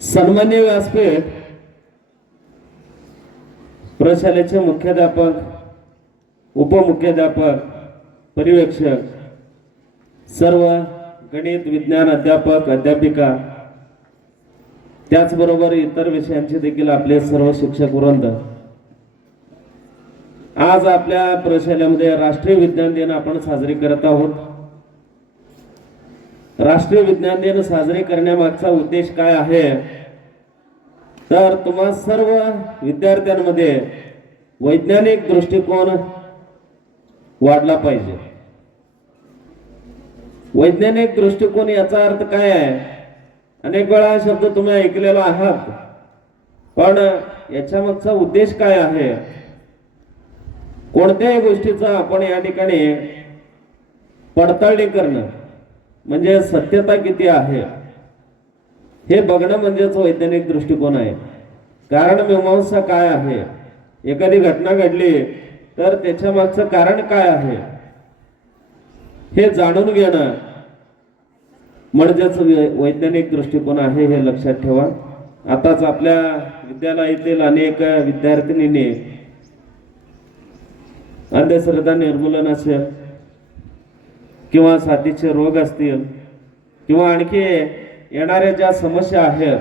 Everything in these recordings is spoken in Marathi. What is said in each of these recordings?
सन्मान्य व्यासपीठ, प्रशालेचे मुख्याध्यापक, उपमुख्याध्यापक, पर्यवेक्षक, सर्व गणित विज्ञान अध्यापक अध्यापिका, त्याचबरोबर इतर विषयांचे देखील आपले सर्व शिक्षक वृंद, आज आपल्या प्रशालेमध्ये राष्ट्रीय विज्ञान दिन आपण साजरी करत आहोत। राष्ट्रीय विज्ञान दिन साजरे करण्यामागचा उद्देश काय आहे तर तुम्हा सर्व विद्यार्थ्यांमध्ये वैज्ञानिक दृष्टिकोन वाढला पाहिजे। वैज्ञानिक दृष्टिकोन याचा अर्थ काय आहे? अनेक वेळा शब्द तुम्ही ऐकलेला आहात, पण याच्या मागचा उद्देश काय आहे? कोणत्याही गोष्टीचा आपण या ठिकाणी पडताळणी करणं म्हणजे सत्यता किती आहे हे बघणं म्हणजेच वैज्ञानिक दृष्टिकोन आहे। कारण मीमांसा काय आहे? एखादी घटना घडली तर त्याच्या मागचं कारण काय आहे हे जाणून घेणं म्हणजेच वैज्ञानिक दृष्टिकोन आहे, हे लक्षात ठेवा। आताच आपल्या विद्यालयातील अनेक विद्यार्थिनींनी अंधश्रद्धा निर्मूलन असेल किंवा साथीचे रोग असतील किंवा आणखी येणाऱ्या ज्या समस्या आहेत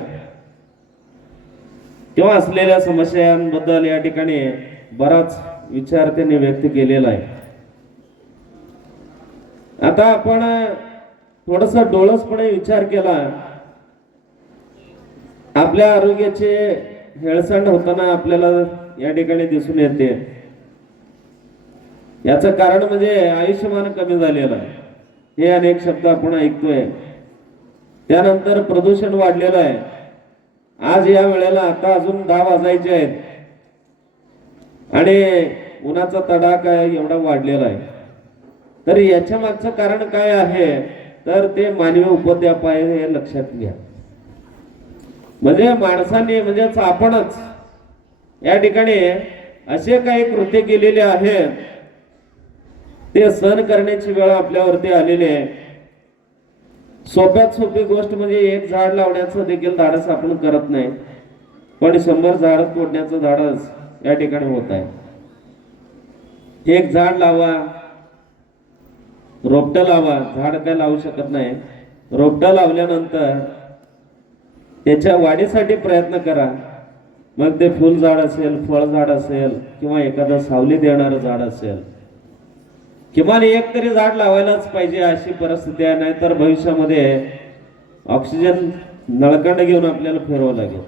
किंवा असलेल्या समस्यांबद्दल या ठिकाणी बराच विचार त्यांनी व्यक्त केलेला आहे। आता आपण थोडासा डोळसपणे विचार केला, आपल्या आरोग्याचे हेळसांड होताना आपल्याला या ठिकाणी दिसून येते। याचं कारण म्हणजे आयुष्यमान कमी झालेलं आहे, हे अनेक शब्द आपण ऐकतोय। त्यानंतर प्रदूषण वाढलेलं आहे। आज या वेळेला आता अजून 10 वाजायचे आहेत आणि उन्हाचा तडाखा एवढा वाढलेला आहे। तर याच्या मागचं कारण काय आहे तर ते मानवी उपद्व्याप आहे, हे लक्षात घ्या। म्हणजे माणसाने म्हणजेच आपणच या ठिकाणी असे काही कृत्य केलेले आहेत ते सहन करण्याची वेळ आपल्यावरती आलेली आहे। सोप्यात सोपी गोष्ट म्हणजे एक झाड लावण्याचं देखील धाडस आपण करत नाही, पण 100 झाड तोडण्याचं धाडस या ठिकाणी होत आहे। एक झाड लावा, रोपटं लावा, झाड काय लावू शकत नाही। रोपटं लावल्यानंतर त्याच्या वाढीसाठी प्रयत्न करा, मग ते फुल झाड असेल, फळ झाड असेल किंवा एखादं सावली देणारं झाड असेल, किमान एक तरी झाड लावायलाच पाहिजे अशी परिस्थिती आहे। नाहीतर भविष्यामध्ये ऑक्सिजन नळकांड घेऊन आपल्याला फिरावं लागेल।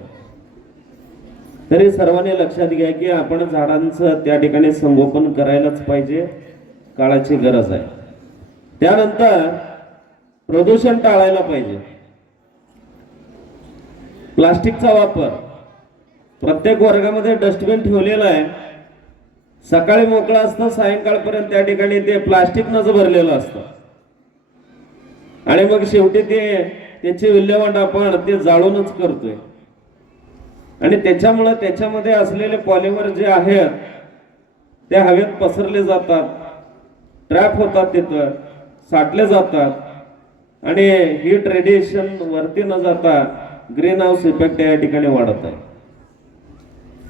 तरी सर्वांनी लक्षात घ्या की आपण झाडांचं त्या ठिकाणी संगोपन करायलाच पाहिजे, काळाची गरज आहे। त्यानंतर प्रदूषण टाळायला पाहिजे। प्लास्टिकचा वापर, प्रत्येक वर्गामध्ये डस्टबिन ठेवलेला आहे। सकाळी मोकळा असतं, सायंकाळपर्यंत त्या ठिकाणी ते प्लास्टिकनंच भरलेलं असतं आणि मग शेवटी त्याची विल्हेवाट आपण ते जाळूनच करतोय आणि त्याच्यामुळे त्याच्यामध्ये असलेले पॉलिमर जे आहेत ते हवेत पसरले जातात, ट्रॅप होतात, तिथं साठले जातात आणि हीट रेडिएशन वरती न जाता ग्रीन हाऊस इफेक्ट या ठिकाणी वाढत आहे।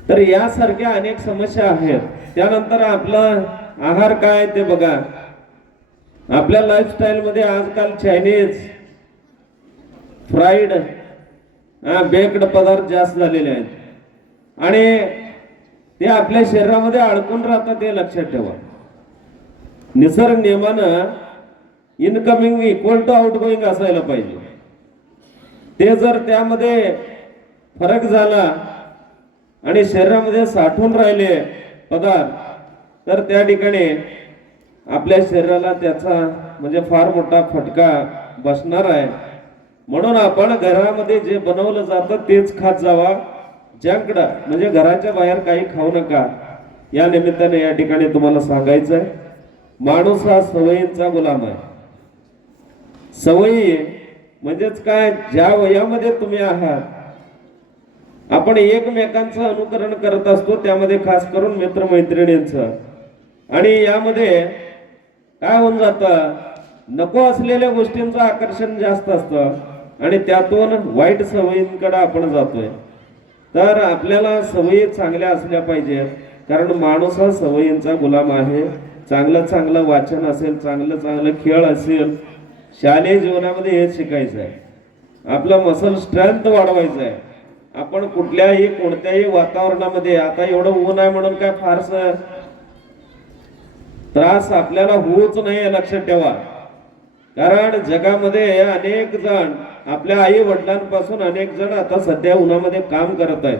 तर यासारख्या अनेक समस्या आहेत। त्यानंतर आपला आहार काय ते बघा। आपल्या लाईफस्टाईल मध्ये आजकाल चायनीज, फ्राईड, बेक्ड पदार्थ जास्त झालेले आहेत आणि ते आपल्या शरीरामध्ये अडकून राहतात, हे लक्षात ठेवा। निसर्ग नियमानं इनकमिंग इक्वल टू आउटगोइंग असायला पाहिजे। ते जर त्यामध्ये फरक झाला आणि शरीरामध्ये साठून राहिले पदार्थ तर त्या ठिकाणी आपल्या शरीराला त्याचा म्हणजे फार मोठा फटका बसणार आहे। म्हणून आपण घरामध्ये जे बनवलं जातं तेच खात जावा। जंक म्हणजे घराच्या बाहेर काही खाऊ नका। या निमित्ताने या ठिकाणी तुम्हाला सांगायचं आहे, माणूस हा सवयींचा गुलाम आहे। सवयी म्हणजेच काय, ज्या वयामध्ये तुम्ही आहात आपण एकमेकांचं अनुकरण करत असतो, त्यामध्ये खास करून मित्रमैत्रिणींचं। आणि यामध्ये काय होऊन जातं, नको असलेल्या गोष्टींचं आकर्षण जास्त असतं आणि त्यातून वाईट सवयींकडे आपण जातोय. तर आपल्याला सवयी चांगल्या असल्या पाहिजेत, कारण माणूस हा सवयींचा गुलाम आहे. चांगलं चांगलं वाचन असेल, चांगलं चांगलं खेळ असेल, शालेय जीवनामध्ये हेच शिकायचं आहे. आपलं मसल स्ट्रेंथ वाढवायचं आहे. आपण कुठल्याही कोणत्याही वातावरणामध्ये, आता एवढं ऊन आहे म्हणून काय फारसं त्रास आपल्याला होऊच नाही लक्षात ठेवा. कारण जगामध्ये अनेक जण, आपल्या आई वडिलांपासून अनेक जण आता सध्या उन्हामध्ये काम करत आहेत.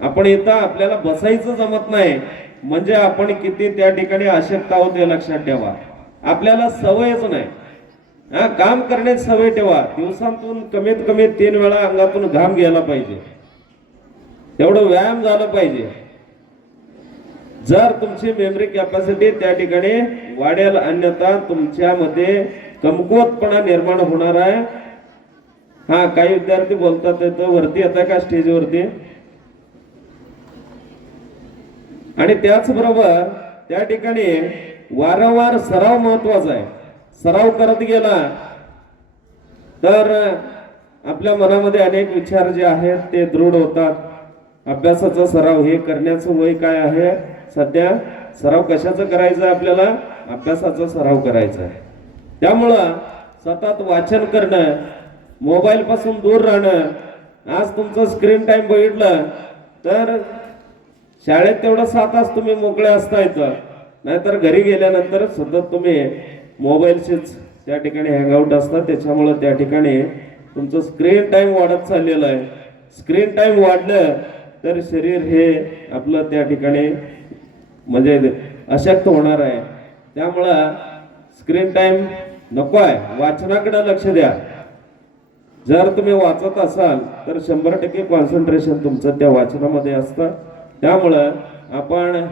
आपण इथं आपल्याला बसायचं जमत नाही, म्हणजे आपण किती त्या ठिकाणी अशक्त आहोत हे लक्षात ठेवा. आपल्याला सवयच नाही. काम करण्याची सवय ठेवा. दिवसातून कमीत कमी 3 वेळा अंगातून घाम गेला पाहिजे, तेवढं व्यायाम झाला पाहिजे. जर तुमची मेमरी कॅपॅसिटी त्या ठिकाणी वाढेल, अन्यथा तुमच्यामध्ये कमकुवतपणा निर्माण होणार आहे. काही विद्यार्थी बोलतात येतं वरती, येत आहे का स्टेजवरती? आणि त्याचबरोबर त्या ठिकाणी वारंवार सराव महत्वाचा आहे. सराव करत गेला तर आपल्या मनामध्ये अनेक विचार जे आहेत ते दृढ होतात. अभ्यासाचा सराव, हे करण्याचं वय काय आहे सध्या? सराव कशाचा करायचा आहे आपल्याला? अभ्यासाचा सराव करायचा आहे. त्यामुळं सतत वाचन करणं, मोबाईल पासून दूर राहणं. आज तुमचं स्क्रीन टाइम बघितलं तर शाळेत तेवढं 7 तास तुम्ही मोकळे असता येतं, नाहीतर घरी गेल्यानंतर सतत तुम्ही मोबाईलशीच त्या ठिकाणी हँगआउट असतात. त्याच्यामुळं त्या ठिकाणी तुमचं स्क्रीन टाइम वाढत चाललेलं आहे. स्क्रीन टाइम वाढलं तर शरीर हे आपलं त्या ठिकाणी म्हणजे अशक्त होणार आहे. त्यामुळं स्क्रीन टाइम नको आहे. वाचनाकडे लक्ष द्या. जर तुम्ही वाचत असाल तर 100% कॉन्सन्ट्रेशन तुमचं त्या वाचनामध्ये असतं. त्यामुळं आपण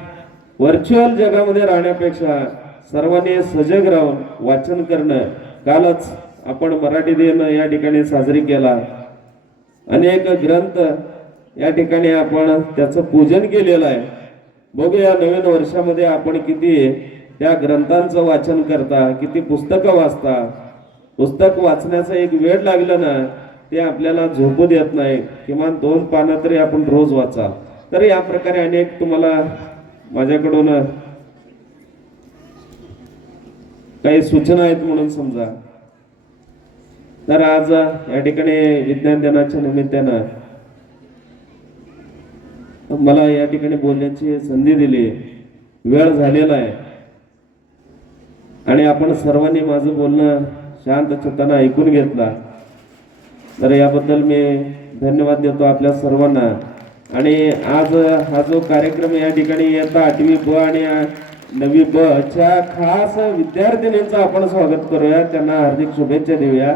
व्हर्च्युअल जगामध्ये राहण्यापेक्षा सर्वांनी सजग राहून वाचन करणं. कालच आपण मराठी दिन या ठिकाणी साजरी केला. अनेक ग्रंथ या ठिकाणी आपण त्याचं पूजन केलेलं आहे. बघूया नवीन वर्षामध्ये आपण किती त्या ग्रंथांचं वाचन करता, किती पुस्तकं वाचता. पुस्तक वाचण्याचं एक वेळ लागलं ना, ते आपल्याला झोपू देत नाही. किमान 2 पानं तरी आपण रोज वाचा. तर या प्रकारे अनेक तुम्हाला माझ्याकडून काही सूचना आहेत म्हणून समजा. तर आज या ठिकाणी विज्ञान दिनाच्या निमित्तानं मला या ठिकाणी बोलण्याची संधी दिली. वेळ झालेला आहे आणि आपण सर्वांनी माझं बोलणं शांत चित्तानं ऐकून घेतला. तर याबद्दल मी धन्यवाद देतो आपल्या सर्वांना. आणि आज हा जो कार्यक्रम या ठिकाणी इयत्ता 8वी ब आणि 9वी ब च्या खास विद्यार्थिनींचं आपण स्वागत करूया. त्यांना हार्दिक शुभेच्छा देऊया.